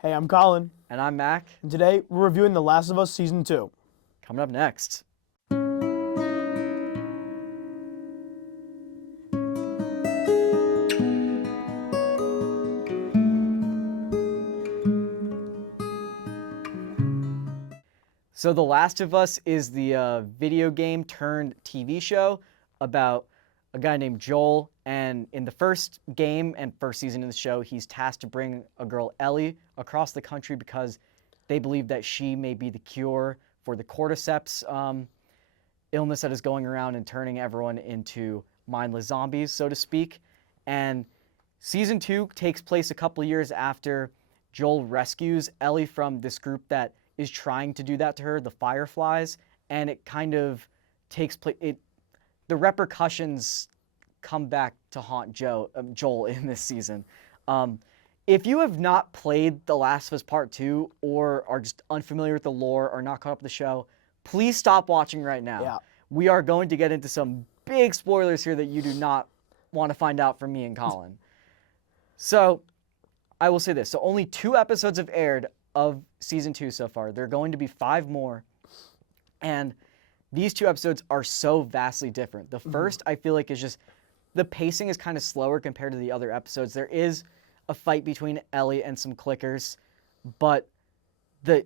Hey, I'm Colin, And I'm Mac. and today we're reviewing The Last of Us Season 2. Coming up next. So The Last of Us is the video game turned TV show about a guy named Joel. And in the first game and first season of the show, he's tasked to bring a girl, Ellie, across the country because they believe that she may be the cure for the cordyceps illness that is going around and turning everyone into mindless zombies, so to speak. And season 2 takes place a couple of years after Joel rescues Ellie from this group that is trying to do that to her, the Fireflies, and it kind of takes place. The repercussions come back to haunt Joel in this season. If you have not played The Last of Us Part 2 or are just unfamiliar with the lore or not caught up with the show, please stop watching right now. Yeah. We are going to get into some big spoilers here that you do not want to find out from me and Colin. So, I will say this. So, only 2 episodes have aired of Season 2 so far. There are going to be 5 more. And these 2 episodes are so vastly different. The first, I feel like, is just... the pacing is kind of slower compared to the other episodes. There is a fight between Ellie and some clickers, but the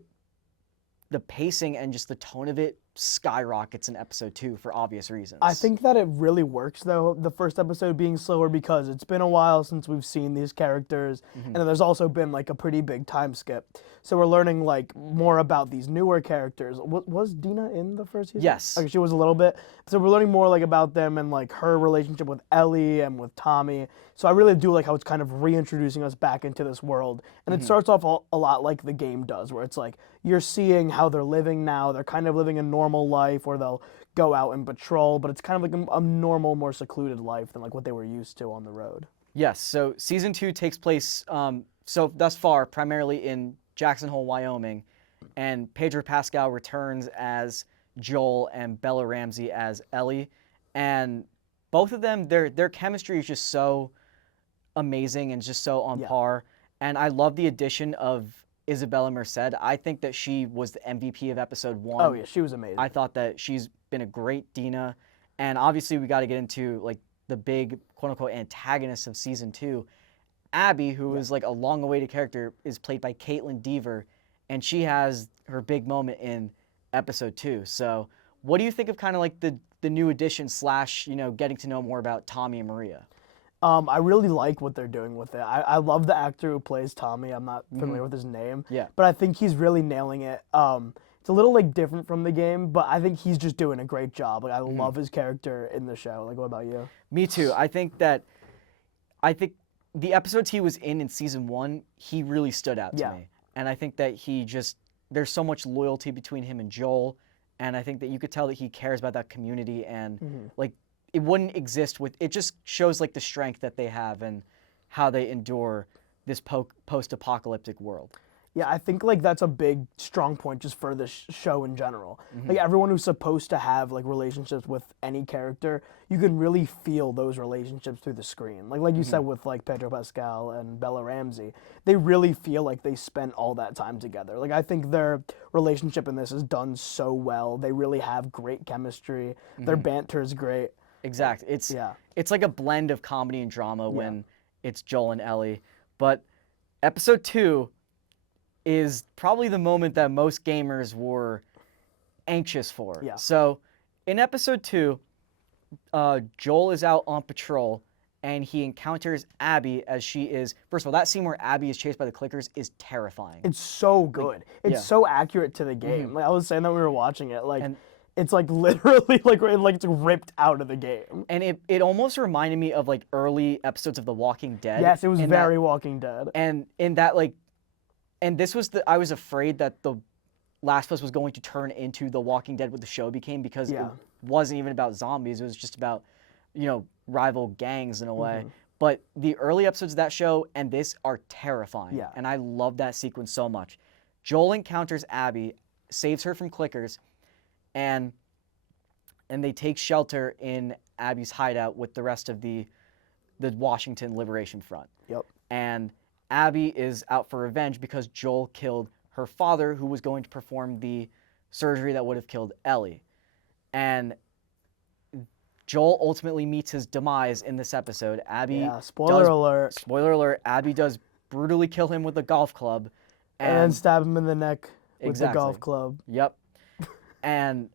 pacing and just the tone of it skyrockets in episode 2 for obvious reasons. I think that it really works, though, the first episode being slower because it's been a while since we've seen these characters, and then there's also been, like, a pretty big time skip. So we're learning, like, more about these newer characters. Was Dina in the first season? Yes. Like, she was a little bit. So we're learning more, like, about them and, like, her relationship with Ellie and with Tommy. So I really do like how it's kind of reintroducing us back into this world. And it starts off a lot like the game does, where it's like, you're seeing how they're living now. They're kind of living a normal life where they'll go out and patrol, but it's kind of like a normal, more secluded life than, like, what they were used to on the road. Yes, so Season 2 takes place, so thus far, primarily in Jackson Hole, Wyoming, and Pedro Pascal returns as Joel and Bella Ramsey as Ellie, and both of them, their chemistry is just so amazing and just so on par, and I love the addition of Isabella Merced. I think that she was the MVP of episode 1. Oh, yeah, she was amazing. I thought that she's been a great Dina, and obviously we got to get into, like, the big quote-unquote antagonist of season 2. Abby, who is like a long-awaited character, is played by Caitlin Dever, and she has her big moment in episode 2. So what do you think of kind of like the new addition / getting to know more about Tommy and Maria? I really like what they're doing with it. I love the actor who plays Tommy. I'm not familiar with his name. Yeah. But I think he's really nailing it. It's a little, like, different from the game, but I think he's just doing a great job. Like, I love his character in the show. Like, what about you? Me too. I think the episodes he was in season 1, he really stood out to me. And I think that there's so much loyalty between him and Joel, and I think that you could tell that he cares about that community, and like, it wouldn't exist it just shows, like, the strength that they have and how they endure this post-apocalyptic world. Yeah, I think, like, that's a big strong point just for the show in general. Like, everyone who's supposed to have, like, relationships with any character, you can really feel those relationships through the screen. Like you said with, like, Pedro Pascal and Bella Ramsey, they really feel like they spent all that time together. Like, I think their relationship in this is done so well. They really have great chemistry. Their banter is great. Exactly. It's like a blend of comedy and drama when it's Joel and Ellie. But episode 2 is probably the moment that most gamers were anxious for. Yeah. So in episode 2, Joel is out on patrol and he encounters Abby as she is... First of all, that scene where Abby is chased by the clickers is terrifying. It's so good. It's so accurate to the game. Like, I was saying that we were watching it. Like, it's, like, literally, like it's ripped out of the game. And it almost reminded me of, like, early episodes of The Walking Dead. Yes, it was very Walking Dead. And in that, like... And this was I was afraid that The Last of Us was going to turn into The Walking Dead what the show became, because it wasn't even about zombies. It was just about, rival gangs in a way. But the early episodes of that show and this are terrifying. Yeah. And I love that sequence so much. Joel encounters Abby, saves her from clickers, and they take shelter in Abby's hideout with the rest of the Washington Liberation Front. Yep. And Abby is out for revenge because Joel killed her father, who was going to perform the surgery that would have killed Ellie. And Joel ultimately meets his demise in this episode. Yeah, spoiler alert. Spoiler alert, Abby does brutally kill him with a golf club. And then stab him in the neck with Exactly. the golf club. Yep. And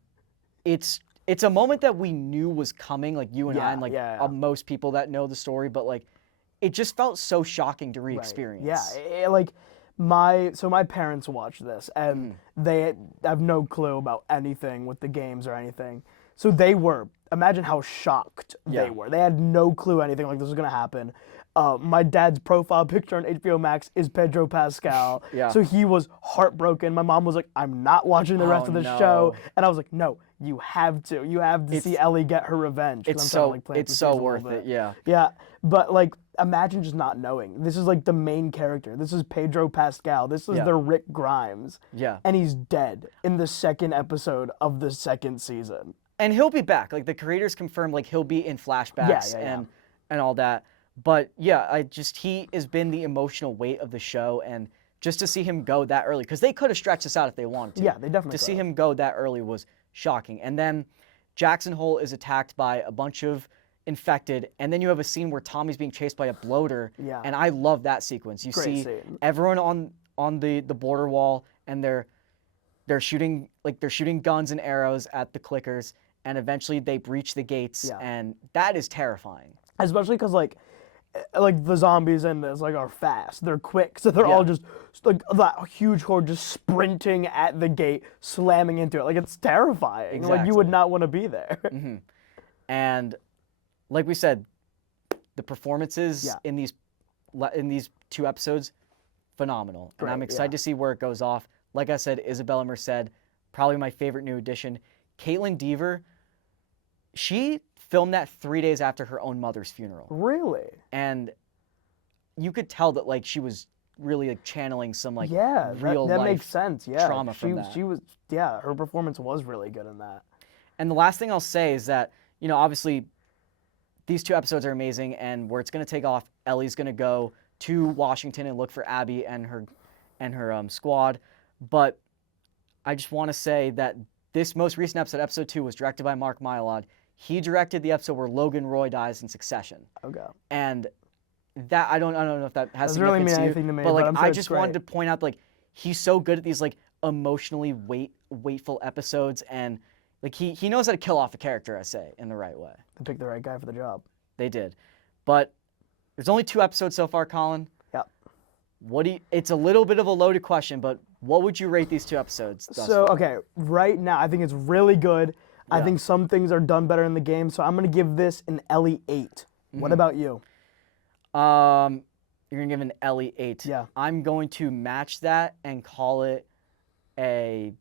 it's a moment that we knew was coming, like you and I, and like most people that know the story, but like it just felt so shocking to re-experience. Yeah, like my parents watched this and they have no clue about anything with the games or anything. So they were, imagine how shocked they were. They had no clue anything like this was gonna happen. My dad's profile picture on HBO Max is Pedro Pascal. So he was heartbroken. My mom was like, I'm not watching the rest of the show. And I was like, no, you have to. You have to see Ellie get her revenge. It's so worth it, yeah. Yeah, but like, imagine just not knowing. This is like the main character. This is Pedro Pascal. This is their Rick Grimes. Yeah. And he's dead in the second episode of the second season. And he'll be back. Like the creators confirmed, like he'll be in flashbacks and all that. But yeah, he has been the emotional weight of the show, and just to see him go that early, because they could have stretched this out if they wanted to. Yeah, they definitely To see him go that early was shocking. And then Jackson Hole is attacked by a bunch of infected, and then you have a scene where Tommy's being chased by a bloater. Yeah. And I love that sequence. You see everyone on the border wall, and they're shooting guns and arrows at the clickers, and eventually they breach the gates, and that is terrifying. Especially because like the zombies in this like are fast, they're quick, so they're all just like that huge horde just sprinting at the gate, slamming into it. Like it's terrifying. Like you would not want to be there. And like we said, the performances in these 2 episodes, phenomenal. And I'm excited to see where it goes off. Like I said, Isabella Merced, probably my favorite new addition. Caitlin Dever, she filmed that 3 days after her own mother's funeral. Really? And you could tell that like she was really like channeling some like real that life makes sense. Yeah, trauma from that. She was her performance was really good in that. And the last thing I'll say is that, you know, obviously these 2 episodes are amazing, and where it's going to take off, Ellie's going to go to Washington and look for Abby and her squad. But I just want to say that this most recent episode, episode 2, was directed by Mark Mylod. He directed the episode where Logan Roy dies in Succession. Okay. And that I don't know if that has really mean to anything to me, but like I'm sure I it's just great. wanted to point out like he's so good at these like emotionally weightful episodes, and like he knows how to kill off a character, I say, in the right way. They picked the right guy for the job. They did. But there's only 2 episodes so far, Colin. Yep. It's a little bit of a loaded question, but what would you rate these 2 episodes thus So far? okay, right now I think it's really good. I think some things are done better in the game, so I'm gonna give this an Ellie 8. What about you? You're gonna give an Ellie 8. Yeah. I'm going to match that and call it a.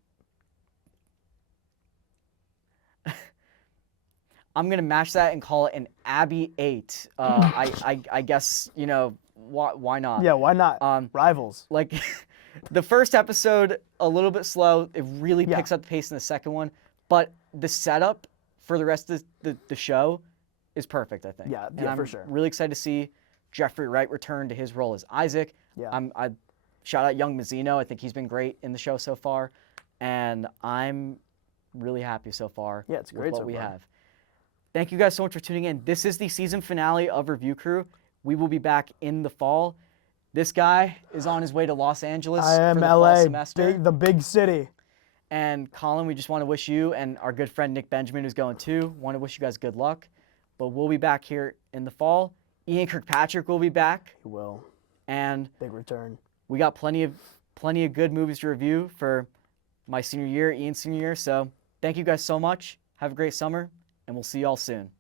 I'm gonna match that and call it an Abby 8. I guess, you know, why not? Yeah, why not? Rivals. Like the first episode a little bit slow. It really picks up the pace in the second one, but the setup for the rest of the show is perfect, I think. Yeah, and I'm for sure. really excited to see Jeffrey Wright return to his role as Isaac. Yeah. I shout out young Mazzino. I think he's been great in the show so far, and I'm really happy so far. Yeah, it's great with what so we far. have. Thank you guys so much for tuning in. This is the season finale of Review Crew. We will be back in the fall. This guy is on his way to Los Angeles I am for the LA, fall semester. the big city. And Colin, we just want to wish you and our good friend Nick Benjamin, who's going too, want to wish you guys good luck. But we'll be back here in the fall. Ian Kirkpatrick will be back. He will. And big return. We got plenty of good movies to review for my senior year, Ian's senior year. So thank you guys so much. Have a great summer, and we'll see you all soon.